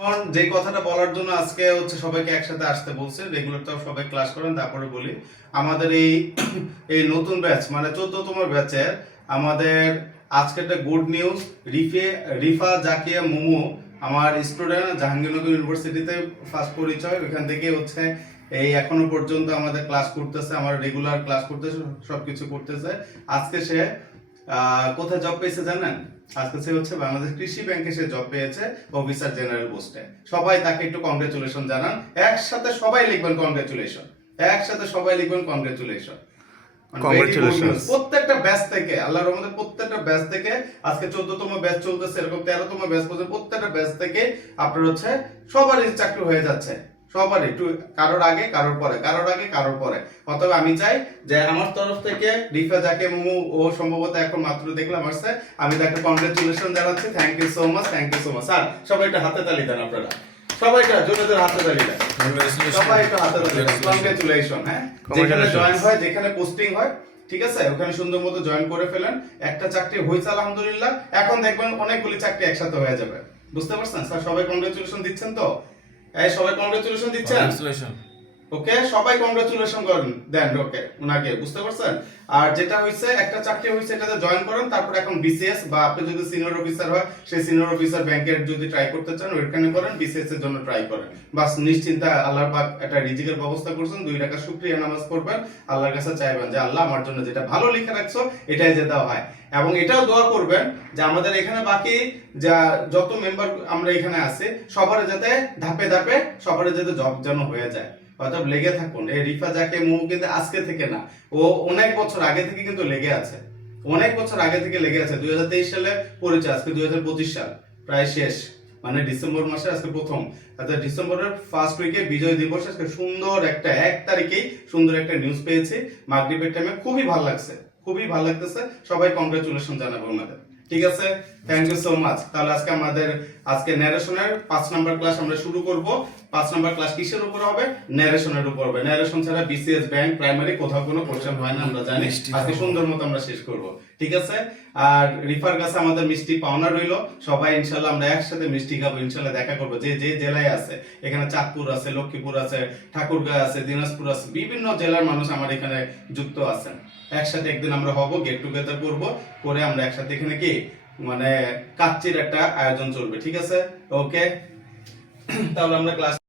এখন যে কথাটা বলার জন্য আজকে হচ্ছে সবাইকে একসাথে আসতে বলছে, রেগুলার তো সবাই ক্লাস করেন, তারপরে বলি আমাদের এই এই নতুন ব্যাচ মানে 14তম ব্যাচের আমাদের আজকে একটা গুড নিউজ। রিফা জাকিয়া মোমো আমার স্টুডেন্ট, জাহাঙ্গীরনগর ইউনিভার্সিটিতে ফার্স্ট পরিচয়, ওখান থেকে হচ্ছে এই এখনো পর্যন্ত আমাদের ক্লাস করতেছে, আমার রেগুলার ক্লাস করতেছে, সবকিছু করতেছে। আজকে সে কোথায় জব পেয়েছে জানেন? আজকে সে হচ্ছে বাংলাদেশ কৃষি ব্যাংকে সে জব পেয়েছে অফিসার জেনারেল পোস্টে। সবাই তাকে একটু কংগ্রেচুলেশন জানান, একসাথে সবাই লিখবেন কংগ্রেচুলেশন, একসাথে সবাই লিখবেন কংগ্রেচুলেশন। প্রত্যেকটা ব্যাচ থেকে, আল্লাহর রহমতে প্রত্যেকটা ব্যাচ থেকে, আজকে 14তম ব্যাচ চলতেছে, এরকম 13তম ব্যাচ পর্যন্ত প্রত্যেকটা ব্যাচ থেকে আপনার হচ্ছে সবারই চাকরি হয়ে যাচ্ছে, সবারই, একটু কারোর আগে কারোর পরে, কারোর আগে কারোর পরে। অতএব আমি চাই যে আমার তরফ থেকে রিফা জাকে মুমু ও সম্ভবত এখন মাত্র দেখলাম আসছে, আমি তাকে কংগ্রেচুলেশন জানাচ্ছি। Thank you so much, thank you so much. Sir সবাই একটা হাতে তালি দেন, আপনারা সবাইটা জোরে হাতে তালি দেন, সবাই একটু হাতে তালি দেন। কংগ্রেচুলেশন। হ্যাঁ, যেখানে জয়েন হয়, যেখানে পোস্টিং হয়, ঠিক আছে, ওখানে সুন্দর মতো জয়েন করে ফেলেন। একটা চাকরি হয়েছে আলহামদুলিল্লাহ, এখন দেখবেন অনেকগুলি চাকরি একসাথে হয়ে যাবে। বুঝতে পারছেন স্যার? সবাই কংগ্রেচুলেশন দিচ্ছেন তো? এই সবাই কংগ্রেচুলেশন দিচ্ছেন? ওকে, সবাই কংগ্রেচুলেশন করেন দেন ওকে উনাকে। বুঝতে পারছেন? আর যেটা হইছে, একটা চাকরি হইছে, এটাতে জয়েন করেন, তারপর এখন বিসিএস বা আপনি যদি সিনিয়র অফিসার হয়, সেই সিনিয়র অফিসার ব্যাংকের যদি ট্রাই করতে চান ওইখানে করেন, বিসিএস এর জন্য ট্রাই করেন। বাস নিশ্চিন্তে আল্লাহর পাক একটা রিজিকের ব্যবস্থা করছেন, 2 টাকা শুকরিয়া নামাজ পড়বেন, আল্লাহর কাছে চাইবেন যে আল্লাহ আমার জন্য যেটা ভালো লিখে রাখছো এটাই যেতে হয়। এবং এটাও দোয়া করবেন যে আমাদের এখানে বাকি যা যত মেম্বার আমরা এখানে আছি সবার যাতে ধাপে ধাপে সবার যাতে জব যেন হয়ে যায়। অতএব লেগে থাকুন। এই রিফা জাকে মুমু কিন্তু আজকে থেকে না, ও অনেক বছর আগে থেকে কিন্তু লেগে আছে, অনেক বছর আগে থেকে লেগে আছে। 2023 সালে পরিচয়, আজকে 2025 সাল প্রায় শেষ, মানে ডিসেম্বর মাসে আজকে প্রথম। অর্থাৎ ডিসেম্বরের ফার্স্ট উইকে বিজয় দিবস, আজকে সুন্দর একটা 1 তারিখেই সুন্দর একটা নিউজ পেয়েছি মাগরিবের টাইমে, খুবই ভালো লাগছে, খুবই ভালো লাগতেছে। সবাই কংগ্রেচুলেশন জানাবো ওনাদের, ঠিক আছে? Thank you so much. তাহলে আজকে আমাদের ন্যারেশনের 5 নাম্বার ক্লাস আমরা শুরু করব। 5 নাম্বার ক্লাস কিসের উপর হবে? ন্যারেশনের উপর হবে। ন্যারেশন ছাড়া বিসিএস ব্যাংক প্রাইমারি কোথাও কোনো কোশ্চেন হয় না, আমরা জানি। আজকে সুন্দর মতো আমরা শেষ করব, ঠিক আছে? আর রিফার কাছে আমাদের মিষ্টি পাওনা রইলো। সবাই ইনশাআল্লাহ আমরা একসাথে মিষ্টি খাবো, ইনশাআল্লাহ দেখা করব। যে যে জেলায় আছে, এখানে চাঁদপুর আছে, লক্ষ্মীপুর আছে, ঠাকুরগাঁও আছে, দিনাজপুর আছে, বিভিন্ন জেলার মানুষ আমার এখানে যুক্ত আছেন। একসাথে একদিন আমরা হব, গেট টুগেদার করব, করে আমরা একসাথে এখানে কি মানে কাচ্চির একটা আয়োজন চলবে, ঠিক আছে? ওকে, তাহলে আমরা ক্লাস